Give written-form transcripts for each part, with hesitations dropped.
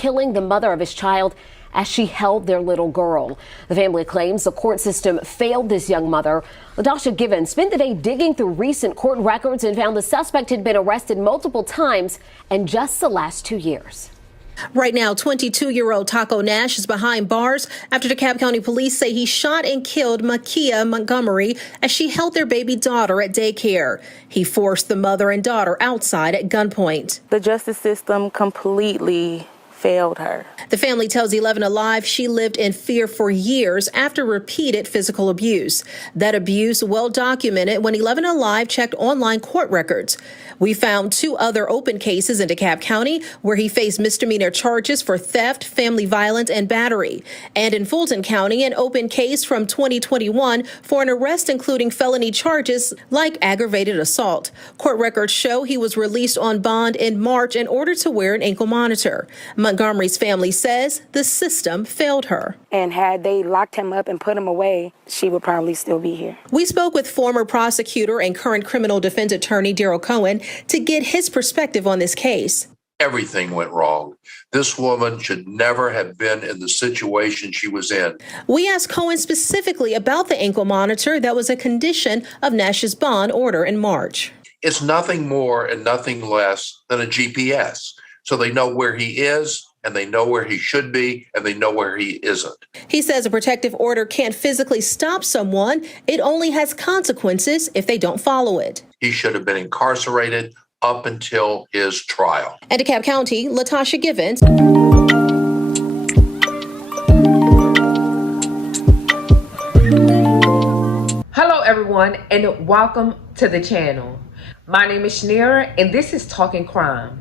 killing the mother of his child as she held their little girl. The family claims the court system failed this young mother. LaTosha Givens spent the day digging through recent court records and found the suspect had been arrested multiple times in just the last 2 years. Right now, 22-year-old Taco Nash is behind bars after DeKalb County police say he shot and killed MicKeya Montgomery as she held their baby daughter at daycare. He forced the mother and daughter outside at gunpoint. The justice system completely failed her. The family tells 11 Alive she lived in fear for years after repeated physical abuse. That abuse well documented when 11 Alive checked online court records. We found 2 other open cases in DeKalb County where he faced misdemeanor charges for theft, family violence, and battery. And in Fulton County, an open case from 2021 for an arrest including felony charges like aggravated assault. Court records show he was released on bond in March in order to wear an ankle monitor. Montgomery's family says the system failed her. And had they locked him up and put him away, she would probably still be here. We spoke with former prosecutor and current criminal defense attorney Daryl Cohen to get his perspective on this case. Everything went wrong. This woman should never have been in the situation she was in. We asked Cohen specifically about the ankle monitor that was a condition of Nash's bond order in March. It's nothing more and nothing less than a GPS. So they know where he is, and they know where he should be, and they know where he isn't. He says a protective order can't physically stop someone. It only has consequences if they don't follow it. He should have been incarcerated up until his trial. At DeKalb County, LaTosha Givens. Hello everyone, and welcome to the channel. My name is Shanira, and this is Talking Crime.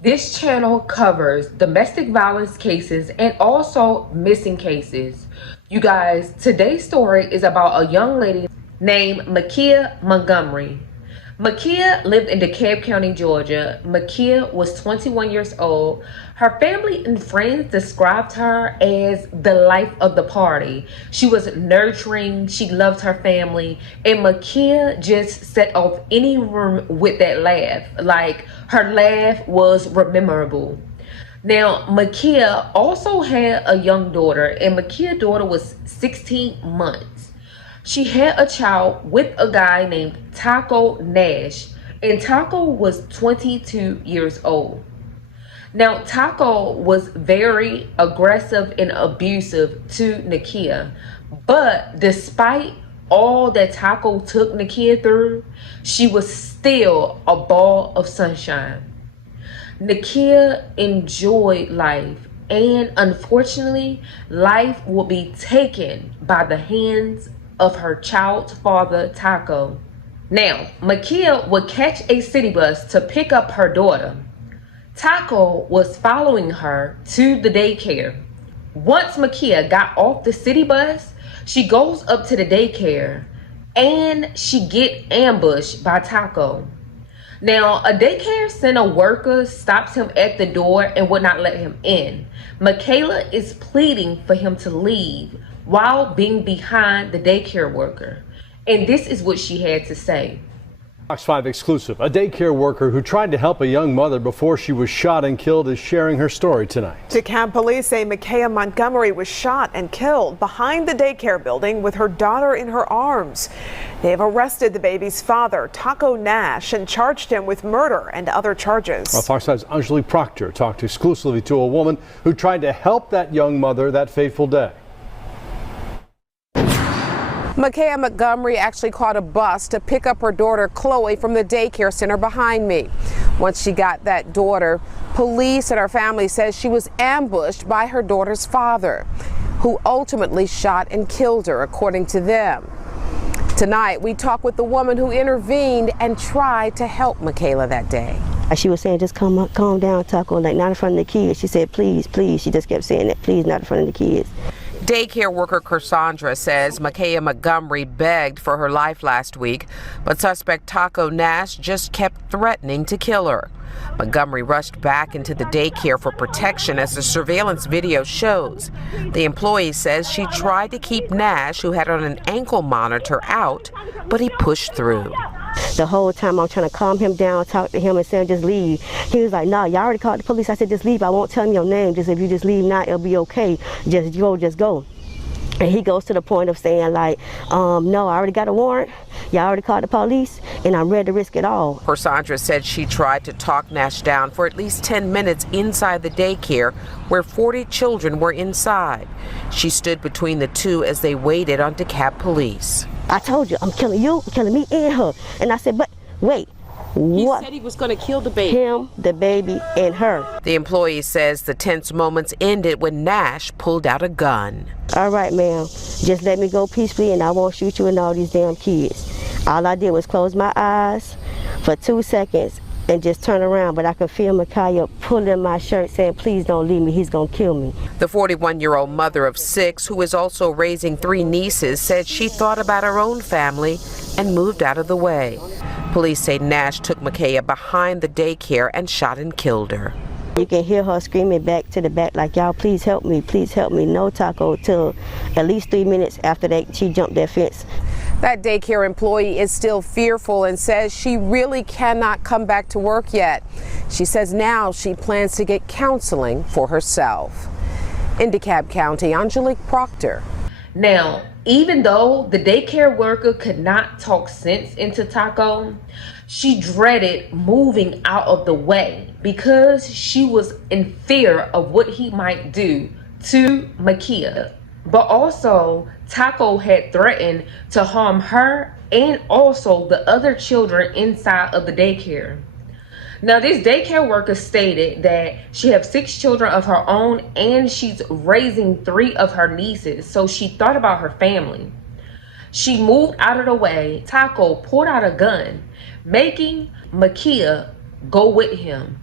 This channel covers domestic violence cases and also missing cases. You guys, today's story is about a young lady named MicKeya Montgomery. MicKeya lived in DeKalb County, Georgia. MicKeya was 21 years old. Her family and friends described her as the life of the party. She was nurturing, she loved her family, and MicKeya just set off any room with that laugh. Like, her laugh was memorable. Now, MicKeya also had a young daughter, and MicKeya's daughter was 16 months. She had a child with a guy named Taco Nash, and Taco was 22 years old. Now, Taco was very aggressive and abusive to MicKeya, but despite all that Taco took MicKeya through, she was still a ball of sunshine. MicKeya enjoyed life, and unfortunately, life will be taken by the hands of her child's father, Taco. Now, MicKeya would catch a city bus to pick up her daughter. Taco was following her to the daycare. Once MicKeya got off the city bus, she goes up to the daycare and she get ambushed by Taco. Now, a daycare center worker stops him at the door and would not let him in. MicKeya is pleading for him to leave while being behind the daycare worker. And this is what she had to say. Fox 5 exclusive. A daycare worker who tried to help a young mother before she was shot and killed is sharing her story tonight. DeKalb police say MicKeya Montgomery was shot and killed behind the daycare building with her daughter in her arms. They have arrested the baby's father, Taco Nash, and charged him with murder and other charges. Well, Fox 5's Anjali Proctor talked exclusively to a woman who tried to help that young mother that fateful day. MicKeya Montgomery actually caught a bus to pick up her daughter Chloe from the daycare center behind me. Once she got that daughter, police and her family says she was ambushed by her daughter's father, who ultimately shot and killed her, according to them. Tonight, we talk with the woman who intervened and tried to help MicKeya that day. She was saying, just calm down, Taco, like not in front of the kids. She said, please, please. She just kept saying that, please, not in front of the kids. Daycare worker Cassandra says MicKeya Montgomery begged for her life last week, but suspect Taco Nash just kept threatening to kill her. Montgomery rushed back into the daycare for protection, as the surveillance video shows. The employee says she tried to keep Nash, who had on an ankle monitor, out, but he pushed through. The whole time I'm trying to calm him down, talk to him and say, just leave. He was like, no, y'all already called the police. I said, just leave. I won't tell him your name. Just if you just leave now, it'll be okay. Just go. And he goes to the point of saying like, no, I already got a warrant. Y'all already called the police and I'm ready to risk it all. Cassandra said she tried to talk Nash down for at least 10 minutes inside the daycare where 40 children were inside. She stood between the two as they waited on DeKalb police. I told you, I'm killing you, I'm killing me and her. And I said, but wait. What? He said he was going to kill the baby. Him, the baby, and her. The employee says the tense moments ended when Nash pulled out a gun. All right, ma'am, just let me go peacefully and I won't shoot you and all these damn kids. All I did was close my eyes for 2 seconds and just turn around, but I could feel MicKeya pulling my shirt saying, please don't leave me, he's gonna kill me. The 41-year-old mother of 6, who is also raising 3 nieces, said she thought about her own family and moved out of the way. Police say Nash took MicKeya behind the daycare and shot and killed her. You can hear her screaming back to the back like, y'all, please help me, no Taco, till at least 3 minutes after that she jumped that fence. That daycare employee is still fearful and says she really cannot come back to work yet. She says now she plans to get counseling for herself. In DeKalb County, Angelique Proctor. Now, even though the daycare worker could not talk sense into Taco, she dreaded moving out of the way because she was in fear of what he might do to MicKeya. But also, Taco had threatened to harm her and also the other children inside of the daycare. Now, this daycare worker stated that she has 6 children of her own and she's raising 3 of her nieces, so she thought about her family. She moved out of the way. Taco pulled out a gun, making MicKeya go with him.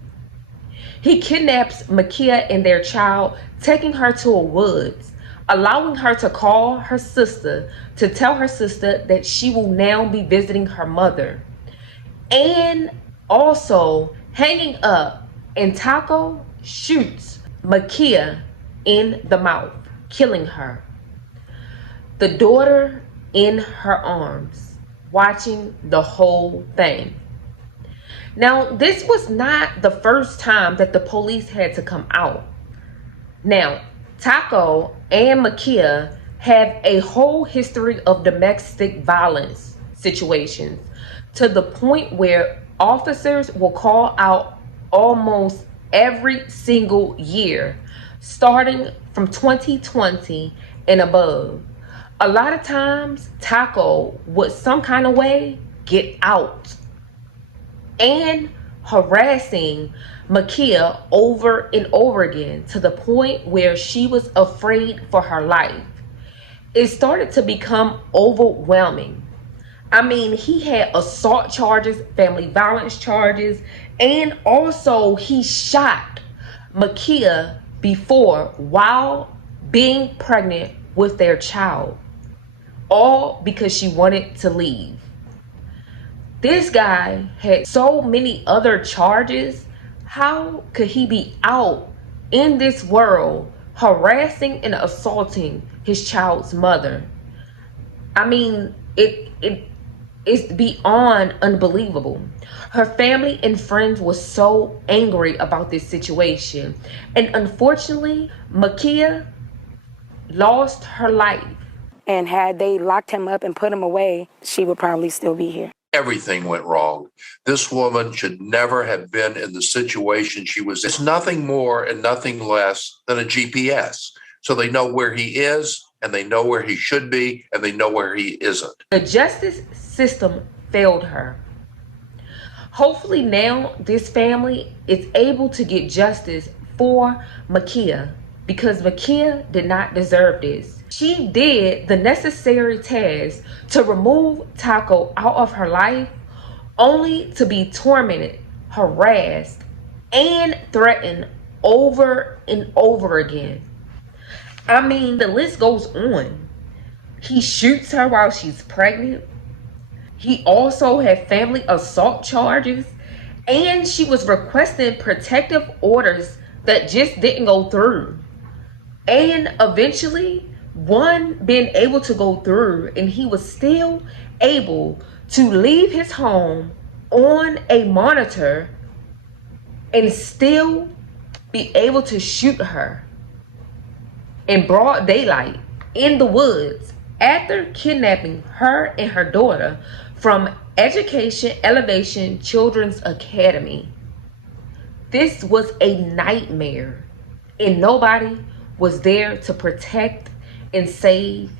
He kidnaps MicKeya and their child, taking her to a woods, allowing her to call her sister to tell her sister that she will now be visiting her mother. And also hanging up, and Taco shoots MicKeya in the mouth, killing her. The daughter in her arms, watching the whole thing. Now, this was not the first time that the police had to come out. Now, Taco and MicKeya have a whole history of domestic violence situations, to the point where officers will call out almost every single year, starting from 2020 and above. A lot of times, Taco would some kind of way get out and harassing MicKeya over and over again, to the point where she was afraid for her life. It started to become overwhelming. I mean, he had assault charges, family violence charges, and also he shot MicKeya before while being pregnant with their child, all because she wanted to leave. This guy had so many other charges. How could he be out in this world harassing and assaulting his child's mother? I mean, it's beyond unbelievable. Her family and friends were so angry about this situation. And unfortunately, MicKeya lost her life. And had they locked him up and put him away, she would probably still be here. Everything went wrong. This woman should never have been in the situation she was in. It's nothing more and nothing less than a GPS. So they know where he is, and they know where he should be, and they know where he isn't. The justice system failed her. Hopefully now this family is able to get justice for MicKeya, because MicKeya did not deserve this. She did the necessary tasks to remove Taco out of her life, only to be tormented, harassed, and threatened over and over again. I mean, the list goes on. He shoots her while she's pregnant. He also had family assault charges, and she was requesting protective orders that just didn't go through. And eventually, one being able to go through, and he was still able to leave his home on a monitor and still be able to shoot her in broad daylight in the woods after kidnapping her and her daughter from Education Elevation Children's Academy. This was a nightmare, and nobody was there to protect and save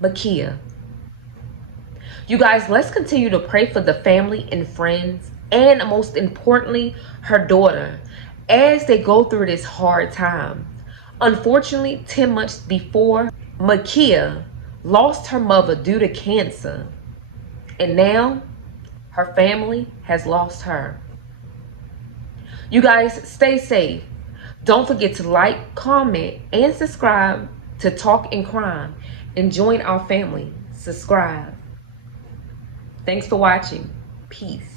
MicKeya. You guys, let's continue to pray for the family and friends, and most importantly, her daughter, as they go through this hard time. Unfortunately, 10 months before, MicKeya lost her mother due to cancer, and now her family has lost her. You guys, stay safe. Don't forget to like, comment, and subscribe to Talk and Crime, and join our family. Subscribe. Thanks for watching. Peace.